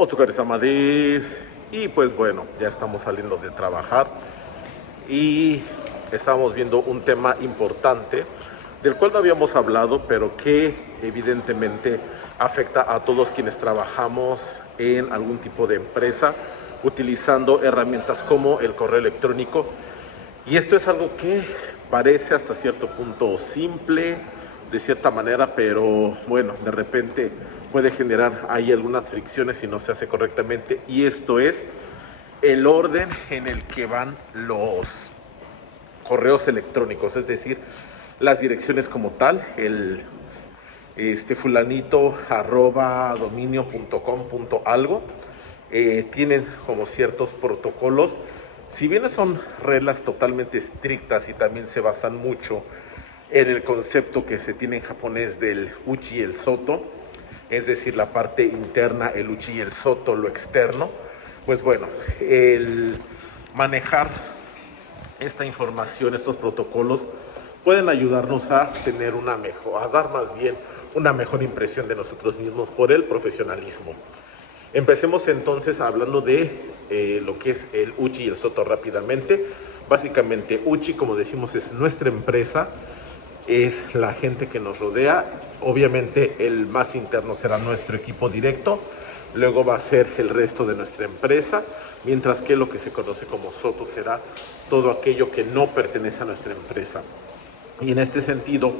Otsukares Amadís. Y pues bueno, ya estamos saliendo de trabajar y estamos viendo un tema importante del cual no habíamos hablado, pero que evidentemente afecta a todos quienes trabajamos en algún tipo de empresa utilizando herramientas como el correo electrónico. Y esto es algo que parece hasta cierto punto simple, de cierta manera, pero bueno, de repente puede generar ahí algunas fricciones si no se hace correctamente. Y esto es el orden en el que van los correos electrónicos, es decir, las direcciones como tal, el fulanito arroba dominio.com.algo, tienen como ciertos protocolos. Si bien son reglas totalmente estrictas y también se basan mucho en el concepto que se tiene en japonés del uchi y el soto, es decir, la parte interna, el uchi y el soto, lo externo, pues bueno, el manejar esta información, estos protocolos, pueden ayudarnos a tener una mejor, a dar más bien una mejor impresión de nosotros mismos por el profesionalismo. Empecemos entonces hablando de lo que es el uchi y el soto rápidamente. Básicamente, uchi, como decimos, es nuestra empresa, es la gente que nos rodea. Obviamente el más interno será nuestro equipo directo, luego va a ser el resto de nuestra empresa, mientras que lo que se conoce como soto será todo aquello que no pertenece a nuestra empresa. Y en este sentido,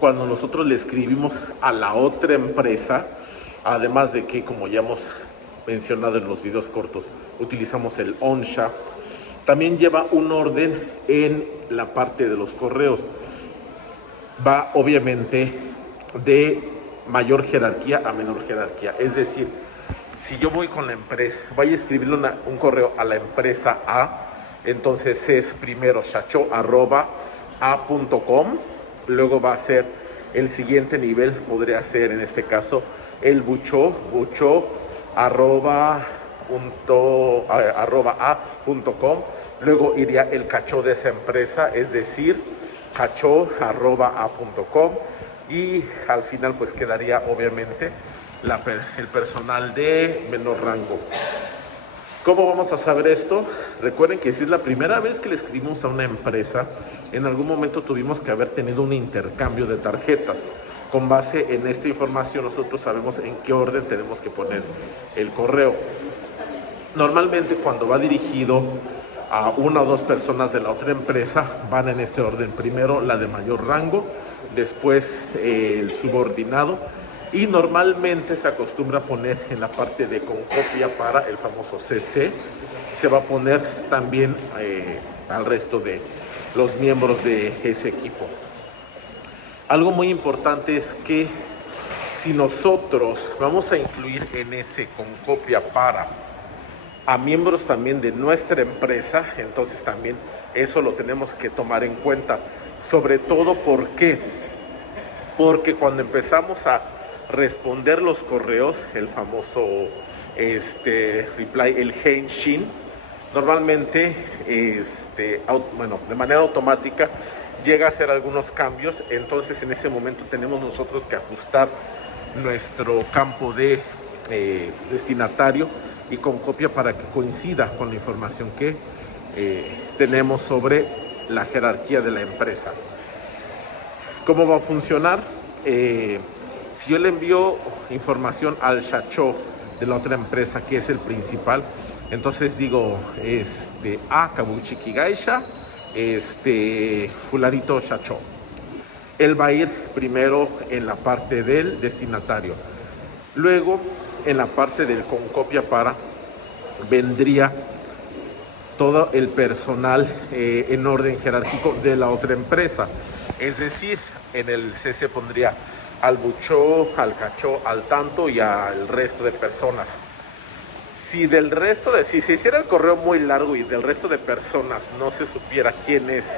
cuando nosotros le escribimos a la otra empresa, además de que, como ya hemos mencionado en los videos cortos, utilizamos el onsha, también lleva un orden en la parte de los correos. Va obviamente de mayor jerarquía a menor jerarquía. Es decir, si yo voy con la empresa, voy a escribirle un correo a la empresa A, entonces es primero shacho@a.com, luego va a ser el siguiente nivel, podría ser en este caso el bucho a.com, luego iría el cacho de esa empresa, es decir, cacho@a.com, y al final pues quedaría obviamente el personal de menor rango. ¿Cómo vamos a saber esto? Recuerden que si es la primera vez que le escribimos a una empresa, en algún momento tuvimos que haber tenido un intercambio de tarjetas. Con base en esta información nosotros sabemos en qué orden tenemos que poner el correo. Normalmente cuando va dirigido a una o dos personas de la otra empresa, van en este orden: primero la de mayor rango, después el subordinado, y normalmente se acostumbra a poner en la parte de con copia para el famoso CC, se va a poner también al resto de los miembros de ese equipo. Algo muy importante es que si nosotros vamos a incluir en ese con copia para a miembros también de nuestra empresa, entonces también eso lo tenemos que tomar en cuenta. Sobre todo, ¿por qué? Porque cuando empezamos a responder los correos, el famoso reply, el henshin, normalmente de manera automática llega a hacer algunos cambios. Entonces en ese momento tenemos nosotros que ajustar nuestro campo de destinatario y con copia para que coincida con la información que tenemos sobre la jerarquía de la empresa. ¿Cómo va a funcionar? Si yo le envío información al shacho de la otra empresa, que es el principal, entonces digo a Kabuchiki Gaisha, fulanito shacho. Él va a ir primero en la parte del destinatario. Luego, en la parte del con copia para, vendría todo el personal en orden jerárquico de la otra empresa. Es decir, en el CC pondría al bucho, al cacho, al tanto y al resto de personas. Si se hiciera el correo muy largo y del resto de personas no se supiera quién es,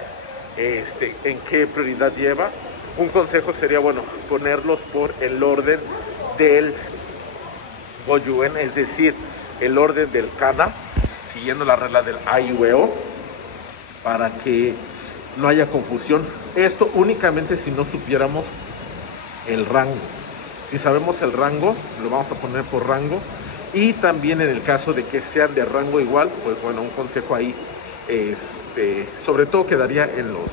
en qué prioridad lleva, un consejo sería, bueno, ponerlos por el orden del Goyuen, es decir, el orden del kana, siguiendo la regla del Aiweo, para que no haya confusión. Esto únicamente si no supiéramos el rango. Si sabemos el rango, lo vamos a poner por rango. Y también en el caso de que sean de rango igual, pues bueno, un consejo ahí, sobre todo quedaría en los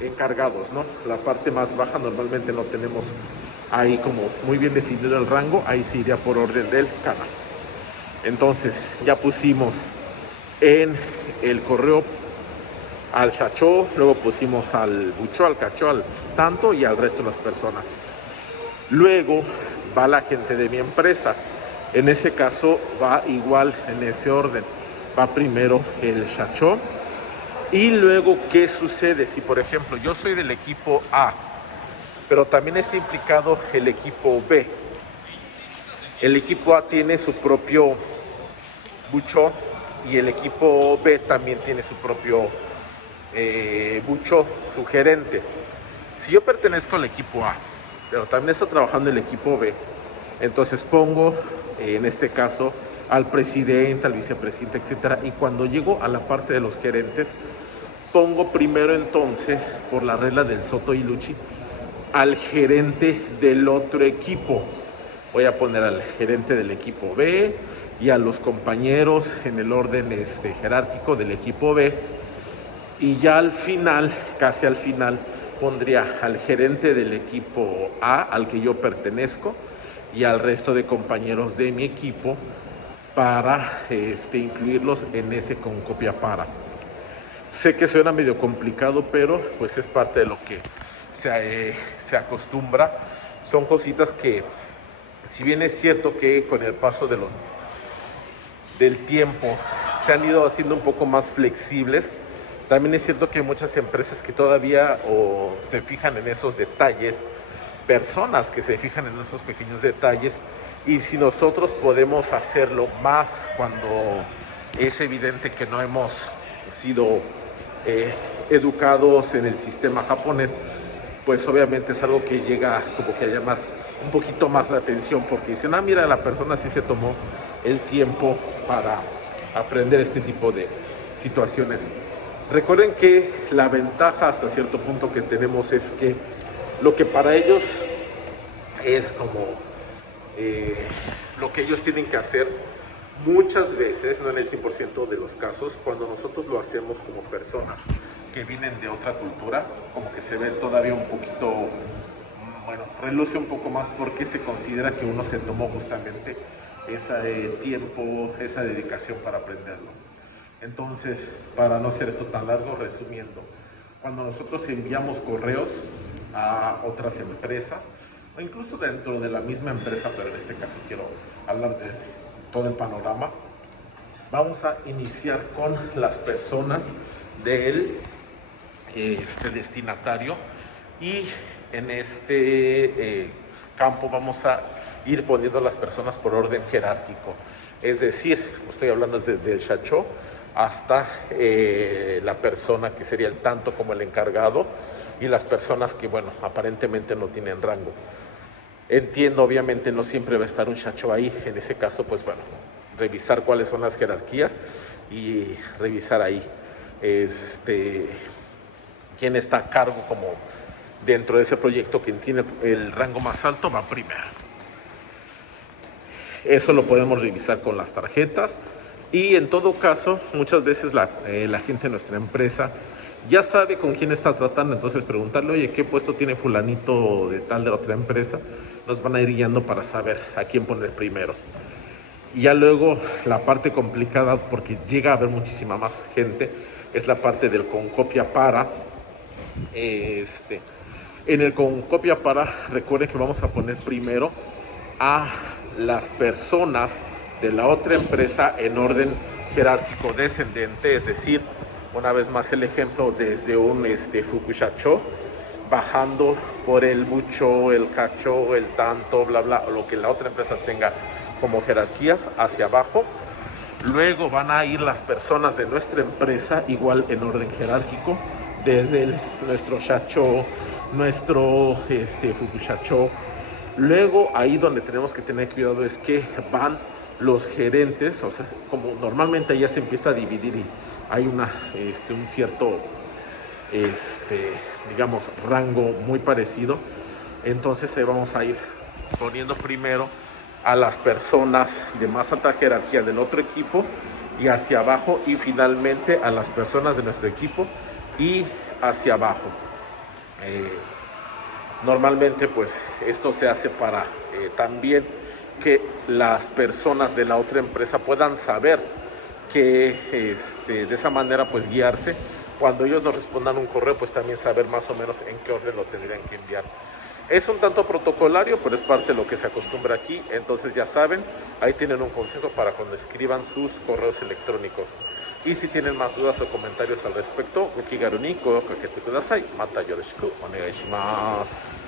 encargados, ¿no? La parte más baja normalmente no tenemos ahí como muy bien definido el rango, ahí se iría por orden del canal. Entonces ya pusimos en el correo al Shachó, luego pusimos al Buchó, al Cachó, al Tanto y al resto de las personas. Luego va la gente de mi empresa. En ese caso va igual en ese orden. Va primero el Shachó y luego ¿qué sucede? Si por ejemplo yo soy del equipo A, pero también está implicado el equipo B. El equipo A tiene su propio Buchó y el equipo B también tiene su propio Buchó, su gerente. Si yo pertenezco al equipo A, pero también está trabajando el equipo B, entonces pongo, en este caso, al presidente, al vicepresidente, etcétera, y cuando llego a la parte de los gerentes, pongo primero entonces, por la regla del Soto y Luchi, al gerente del otro equipo. Voy a poner al gerente del equipo B y a los compañeros en el orden jerárquico del equipo B, y ya al final, casi al final, pondría al gerente del equipo A, al que yo pertenezco, y al resto de compañeros de mi equipo para incluirlos en ese con copia para. Sé que suena medio complicado, pero pues es parte de lo que se acostumbra. Son cositas que, si bien es cierto que con el paso del tiempo se han ido haciendo un poco más flexibles, también es cierto que hay muchas empresas que todavía se fijan en esos detalles, personas que se fijan en esos pequeños detalles, y si nosotros podemos hacerlo más cuando es evidente que no hemos sido educados en el sistema japonés, pues obviamente es algo que llega como que a llamar un poquito más la atención, porque dicen, ah, mira, la persona sí se tomó el tiempo para aprender este tipo de situaciones. Recuerden que la ventaja hasta cierto punto que tenemos es que lo que para ellos es como lo que ellos tienen que hacer, muchas veces, no en el 100% de los casos, cuando nosotros lo hacemos como personas que vienen de otra cultura, como que se ve todavía un poquito, bueno, reluce un poco más porque se considera que uno se tomó justamente ese tiempo, esa dedicación para aprenderlo. Entonces, para no hacer esto tan largo, resumiendo, cuando nosotros enviamos correos a otras empresas, o incluso dentro de la misma empresa, pero en este caso quiero hablar de todo el panorama, vamos a iniciar con las personas del destinatario, y en este campo vamos a ir poniendo a las personas por orden jerárquico. Es decir, estoy hablando desde el Shachó hasta la persona que sería el tanto como el encargado, y las personas que, bueno, aparentemente no tienen rango. Entiendo, obviamente no siempre va a estar un Shachó ahí. En ese caso, pues bueno, revisar cuáles son las jerarquías y revisar ahí quién está a cargo como dentro de ese proyecto. Quien tiene el rango más alto va primero. Eso lo podemos revisar con las tarjetas, y en todo caso muchas veces la gente de nuestra empresa ya sabe con quién está tratando, entonces preguntarle, oye, ¿qué puesto tiene fulanito de tal de la otra empresa? Nos van a ir guiando para saber a quién poner primero. Y ya luego la parte complicada, porque llega a haber muchísima más gente, es la parte del con copia para. En el con copia para, recuerden que vamos a poner primero a las personas de la otra empresa en orden jerárquico descendente, es decir, una vez más el ejemplo, desde un Fukushachó, bajando por el Buchó, el Cachó, el Tanto, bla bla, lo que la otra empresa tenga como jerarquías hacia abajo. Luego van a ir las personas de nuestra empresa igual en orden jerárquico, desde nuestro Shachó, nuestro Fukushachó. Luego ahí donde tenemos que tener cuidado es que van los gerentes, o sea, como normalmente ya se empieza a dividir y hay un cierto digamos, rango muy parecido, entonces vamos a ir poniendo primero a las personas de más alta jerarquía del otro equipo y hacia abajo, y finalmente a las personas de nuestro equipo y hacia abajo. Normalmente pues esto se hace para también que las personas de la otra empresa puedan saber que de esa manera pues guiarse. Cuando ellos nos respondan un correo, pues también saber más o menos en qué orden lo tendrían que enviar. Es un tanto protocolario, pero es parte de lo que se acostumbra aquí. Entonces ya saben, ahí tienen un consejo para cuando escriban sus correos electrónicos. Y si tienen más dudas o comentarios al respecto, ukigaru ni koe o kakete kudasai. Mata yoroshiku onegai shimasu.